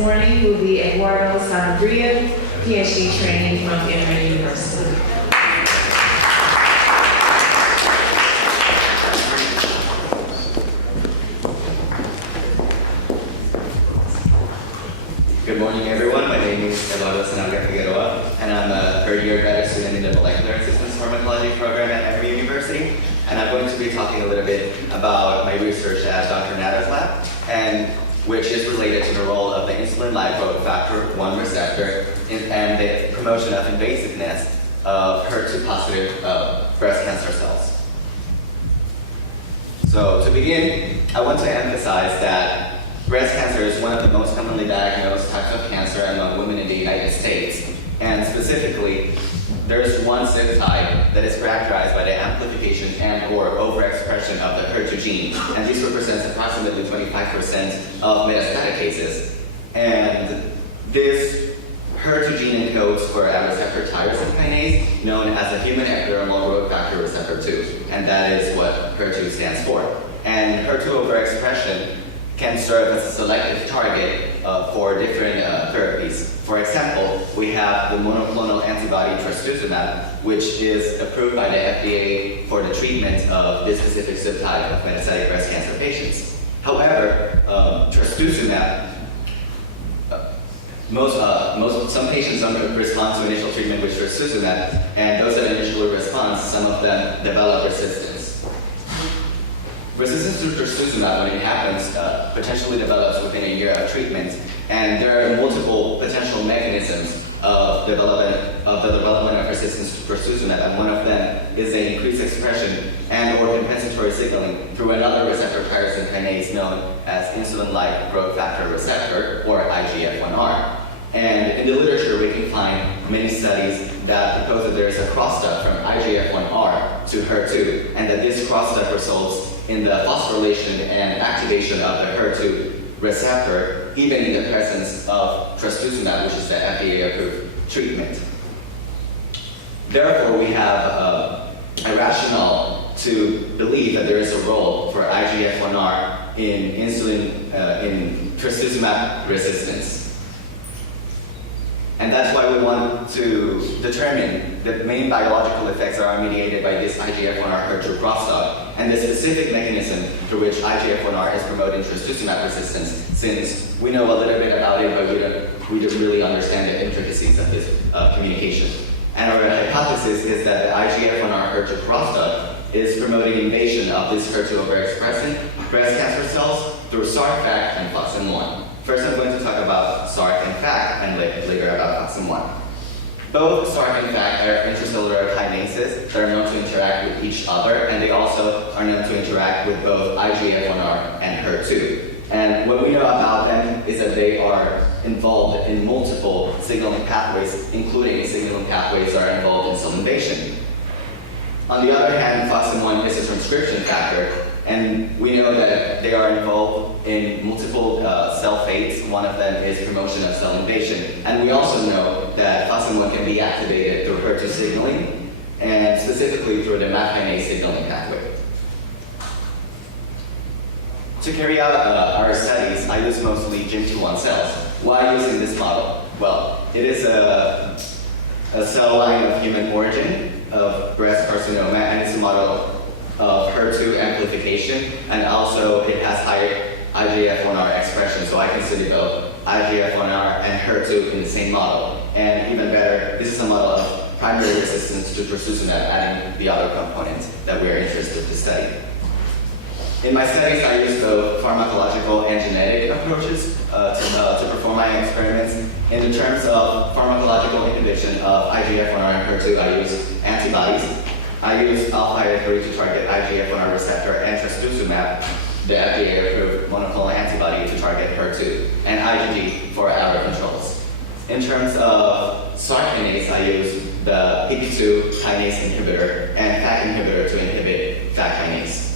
Morning will be EduardoSanabria, PhD trainee from Emory University. Good morning, everyone. My name is EduardoSanabria, and I'm a third-year graduate student in the Molecular Systems Pharmacology program at Emory University. And I'm going to be talking a little bit about my research at Dr. Nada's lab, and which is related to the role of the insulin-like growth factor 1 receptor and the promotion of invasiveness of HER2-positive breast cancer cells. So to begin, I want to emphasize that breast cancer is one of the most commonly diagnosed types of cancer among women in the United States. And specifically, there is one subtype that is characterized by the amplification and/or overexpression of the HER2 gene, and this represents approximately 25% of metastatic cases. And this HER2 gene encodes for a receptor tyrosine kinase known as a human ectodermal growth factor receptor 2, and that is what HER2 stands for. And HER2 overexpression can serve as a selective target for different therapies. For example, we have the monoclonal antibody trastuzumab, which is approved by the FDA for the treatment of this specific subtype of metastatic breast cancer patients. However, trastuzumab, some patients don't respond to initial treatment with trastuzumab, and those that initially respond, some of them develop resistance. Resistance to trastuzumab, when it happens, potentially develops within a year of treatment, and there are multiple potential mechanisms of the development of resistance to trastuzumab, and one of them is an increased expression and/or compensatory signaling through another receptor tyrosine kinase known as insulin-like growth factor receptor, or IGF-1R. And in the literature, we can find many studies that propose that there is a crosstalk from IGF-1R to HER2, and that this crosstalk results in the phosphorylation and activation of the HER2 receptor, even in the presence of trastuzumab, which is the FDA-approved treatment. Therefore, we have a rationale to believe that there is a role for IGF-1R in trastuzumab resistance. And that's why we want to determine the main biological effects that are mediated by this IGF-1R HER2 crosstalk, and the specific mechanism through which IGF-1R is promoting trastuzumab resistance, since we know a little bit about it, but we don't really understand the intricacies of this communication. And our hypothesis is that the IGF-1R HER2 crosstalk is promoting invasion of this HER2 overexpressing breast cancer cells through SRC, FAC, and FOXN1. First, I'm going to talk about SRC and FAC, and later about FOXN1. Both SRC and FAC are intracellular kinases that are known to interact with each other, and they also are known to interact with both IGF-1R and HER2. And what we know about them is that they are involved in multiple signaling pathways, including signaling pathways that are involved in cell invasion. On the other hand, FOXN1 is a transcription factor, and we know that they are involved in multiple cell fates. One of them is promotion of cell invasion. And we also know that FOXN1 can be activated through HER2 signaling, and specifically through the MAP kinase signaling pathway. To carry out our studies, I use mostly m2ts cells. Why using this model? Well, it is a cell line of human origin of breast carcinoma, and it's a model of HER2 amplification, and also it has high IGF-1R expression, so I consider both IGF-1R and HER2 in the same model. And even better, this is a model of primary resistance to trastuzumab, adding the other component that we are interested to study. In my studies, I use both pharmacological and genetic approaches to perform my experiments. In the terms of pharmacological inhibition of IGF-1R and HER2, I use antibodies. I use alpha-3 to target IGF-1R receptor, and trastuzumab, the FDA-approved monoclonal antibody, to target HER2, and IgG for outer controls. In terms of SRC kinase, I use the PP2 kinase inhibitor and FAC inhibitor to inhibit FAC kinase.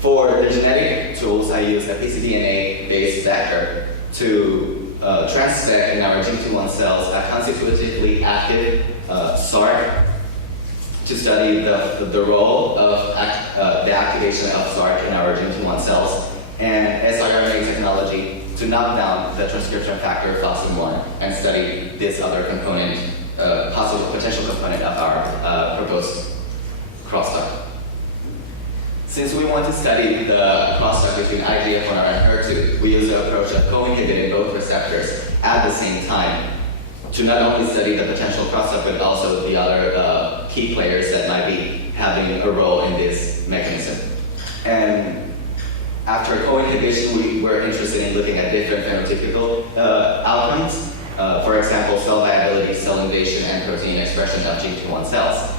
For the genetic tools, I use a pcDNA-based vector to transfect in our m2ts cells a constitutively active SRC to study the role of the activation of SRC in our m2ts cells, and siRNA technology to knock down the transcription factor of FOXN1 and study this other component, possible potential component of our proposed crosstalk. Since we want to study the crosstalk between IGF-1R and HER2, we use the approach of co-inhibiting both receptors at the same time to not only study the potential crosstalk, but also the other key players that might be having a role in this mechanism. And after co-inhibition, we were interested in looking at different phenotypical outcomes. For example, cell viability, cell invasion, and protein expression of GT1 cells.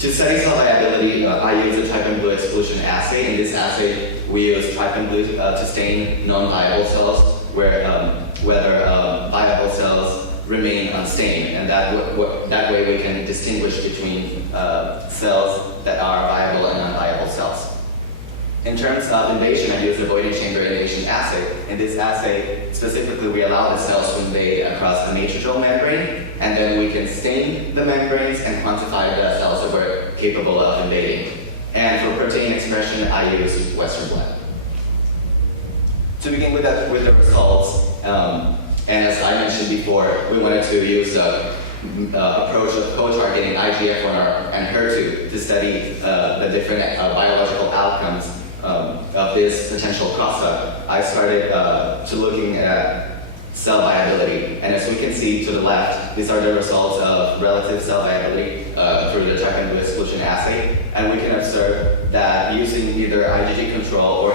To study cell viability, I use a trypan blue exclusion assay. In this assay, we use trypan blue to stain non-viable cells, where whether viable cells remain unstained, and that way we can distinguish between cells that are viable and unviable cells. In terms of invasion, I use the voiding chamber invasion assay. In this assay, specifically, we allow the cells to invade across the matrixal membrane, and then we can stain the membranes and quantify the cells that were capable of invading. And for protein expression, I use Western blot. To begin with the results, and as I mentioned before, we wanted to use the approach of co-targeting IGF-1R and HER2 to study the different biological outcomes of this potential crosstalk. I started to looking at cell viability, and as we can see to the left, these are the results of relative cell viability through the trypan blue exclusion assay, and we can observe that using either IgG control or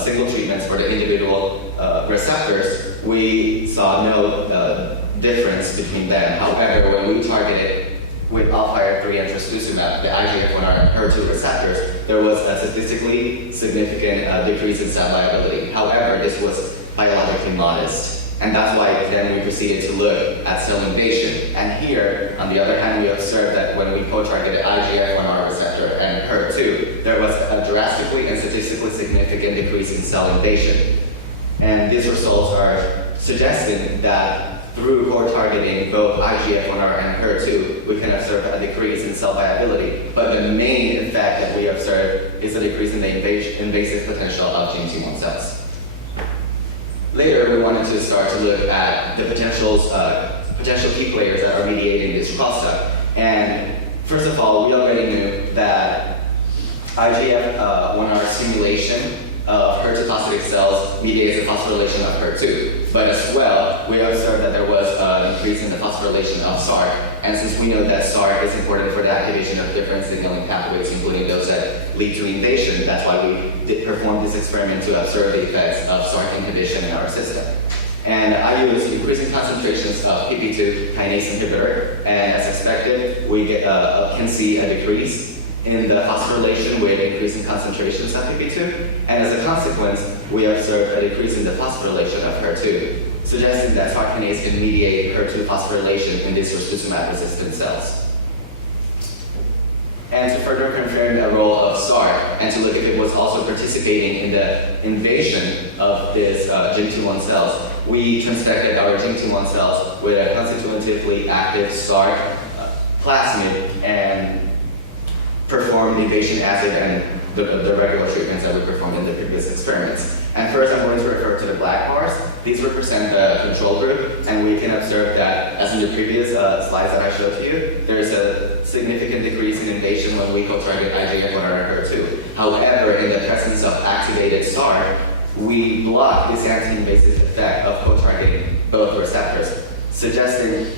single treatments for the individual receptors, we saw no difference between them. However, when we targeted with ALPHIRE3 and trastuzumab, the IGF-1R and HER2 receptors, there was a statistically significant decrease in cell viability. However, this was biologically modest, and that's why then we proceeded to look at cell invasion. And here, on the other hand, we observed that when we co-targeted IGF-1R receptor and HER2, there was a drastically and statistically significant decrease in cell invasion. And these results are suggesting that through co-targeting both IGF-1R and HER2, we can observe a decrease in cell viability. But the main effect that we observe is a decrease in the invasive potential of GT1 cells. Later, we wanted to start to look at the potential key players that are mediating this crosstalk. And first of all, we already knew that IGF-1R stimulation of HER2-positive cells mediates the phosphorylation of HER2. But as well, we observed that there was an increase in the phosphorylation of SRC. And since we know that SRC is important for the activation of different signaling pathways, including those that lead to invasion, that's why we did perform this experiment to observe the effects of SRC inhibition in our system. And I used increasing concentrations of PP2 kinase inhibitor, and as expected, we can see a decrease in the phosphorylation with increasing concentrations of PP2, and as a consequence, we observed a decrease in the phosphorylation of HER2, suggesting that SRC kinase can mediate HER2 phosphorylation in these trastuzumab-resistant cells. And to further confirm the role of SRC, and to look if it was also participating in the invasion of these GT1 cells, we transfected our GT1 cells with a constitutively active SRC plasmid and performed the invasion assay and the regular treatments that we performed in the previous experiments. And first, I'm going to refer to the black bars. These represent the control group, and we can observe that, as in the previous slides that I showed to you, there is a significant decrease in invasion when we co-target IGF-1R and HER2. However, in the presence of activated SRC, we block this anti-invasive effect of co-targeting both receptors, suggesting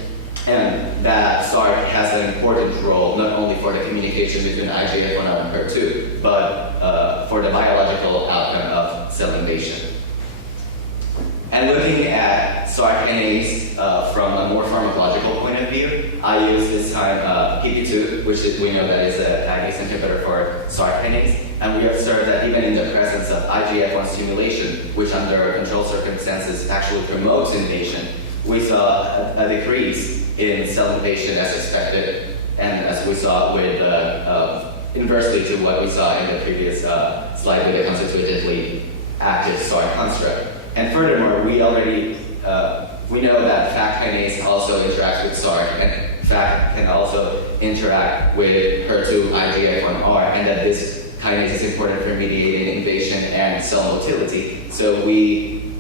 that SRC has an important role not only for the communication between IGF-1R and HER2, but for the biological outcome of cell invasion. And looking at SRC kinase from a more pharmacological point of view, I use this time PP2, which we know that is a kinase inhibitor for SRC kinase, and we observed that even in the presence of IGF-1 stimulation, which under controlled circumstances actually promotes invasion, we saw a decrease in cell invasion as expected, and as we saw with inversely to what we saw in the previous slide with the constitutively active SRC construct. And furthermore, we already we know that FACT kinase also interacts with SRC, and FACT can also interact with HER2 IGF-1R, and that this kinase is important for mediating invasion and cell motility. So we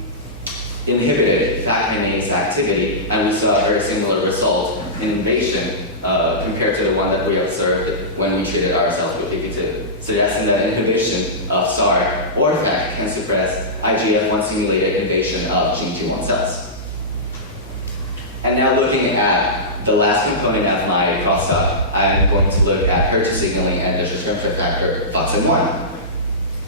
inhibited fat kinase activity, and we saw a very similar result in invasion compared to the one that we observed when we treated ourselves with PP2, suggesting that inhibition of SAR or FAC can suppress IGF-1 stimulated invasion of GM2 cells. And now looking at the last component of my cross-talk, I'm going to look at HER2 signaling and the transcription factor FOXN1.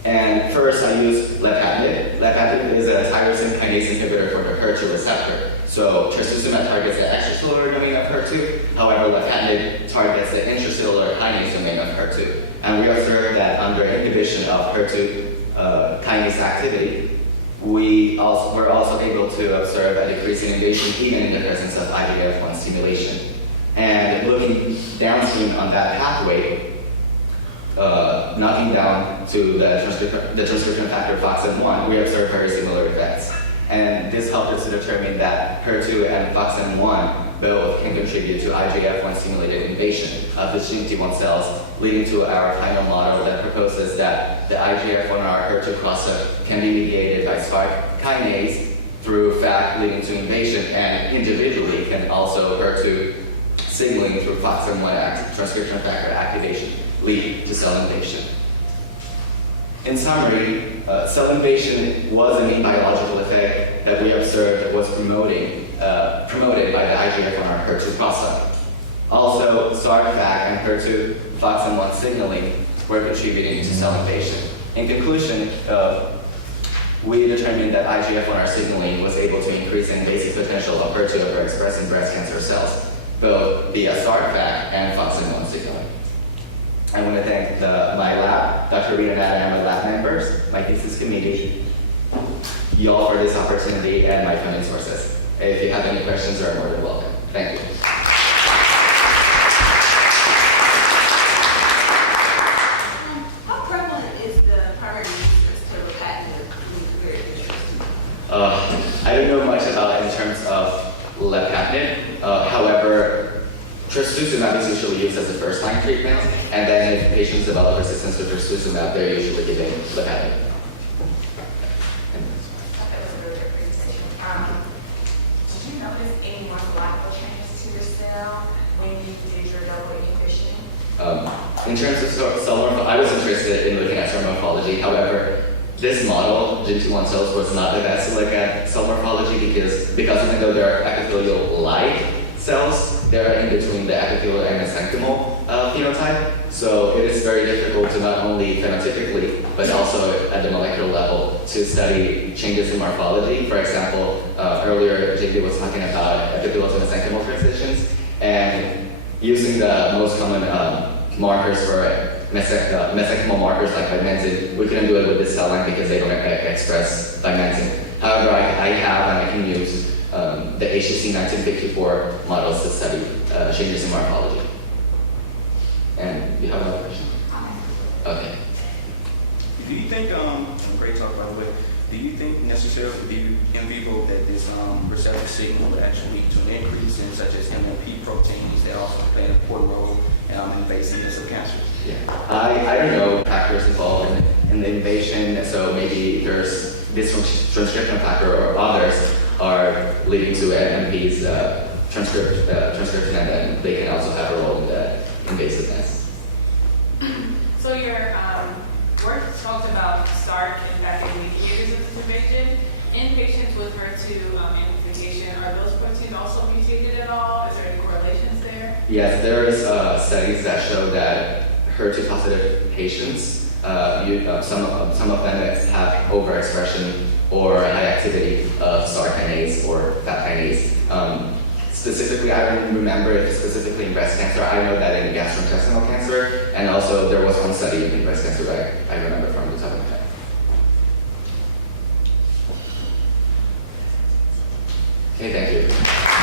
And first, I use lepatnib. Lepatnib is a tyrosine kinase inhibitor for the HER2 receptor. So trastuzumab targets the extracellular domain of HER2. However, lepatnib targets the intracellular kinase domain of HER2. And we observed that under inhibition of HER2 kinase activity, we were also able to observe a decrease in invasion even in the presence of IGF-1 stimulation. And looking downstream on that pathway, knocking down to the transcription factor FOXN1, we observe very similar effects. And this helped us to determine that HER2 and FOXN1 both can contribute to IGF-1 stimulated invasion of the GM1 cells, leading to our final model that proposes that the IGF-1R HER2 cluster can be mediated by Spark kinase through FAC leading to invasion, and individually can also HER2 signaling through FOXN1 transcription factor activation lead to cell invasion. In summary, cell invasion was a main biological effect that we observed was promoted by the IGF-1R HER2 cluster. Also, SARC, FAC, and HER2 FOXN1 signaling were contributing to cell invasion. In conclusion, we determined that IGF-1R signaling was able to increase the invasive potential of HER2 overexpressing breast cancer cells, both via SARC, FAC, and FOXN1 signaling. I want to thank my lab, Dr. Rita and my lab members, my thesis committee, you all for this opportunity, and my funding sources. If you have any questions, you're more than welcome. Thank you. How prevalent is the primary resistance to lepatnib? Very interesting. I don't know much about it in terms of lepatnib. However, trastuzumab is usually used as a first-line treatment, and then if patients develop resistance to trastuzumab, they're usually given lepatnib. That was a really good presentation. Did you notice any morphological changes to your cell when you did your double inhibition? In terms of cell morphology, I was interested in looking at cell morphology. However, this model, GM1 cells, was not the best to look at cell morphology because even though they're epithelial-like cells, they're in between the epithelial and mesenchymal phenotype. So it is very difficult to not only phenotypically, but also at the molecular level to study changes in morphology. For example, earlier JD was talking about epithelial to mesenchymal transitions, and using the most common markers for mesenchymal markers like vimentin, we couldn't do it with this cell line because they don't express vimentin. However, I have and I can use the HCC 1954 models to study changes in morphology. And you have another question? Okay. Do you think, great talk by the way, do you think necessarily in vivo that this receptor signal would actually lead to an increase in such as MMP proteins that also play an important role in invasiveness of cancers? Yeah. I don't know factors involved in the invasion, so maybe there's this transcription factor or others are leading to MMP's transcription, and then they can also have a role in the invasiveness. So your work talked about SARC and factor mediators of this invasion. In patients with HER2 amplification, are those proteins also mutated at all? Is there any correlations there? Yes, there is studies that show that HER2 positive patients, some of them have overexpression or high activity of SAR kinase or fat kinase. Specifically, I don't remember if specifically in breast cancer. I know that in gastrointestinal cancer, and also there was one study in breast cancer that I remember from the top of my head. Okay, thank you.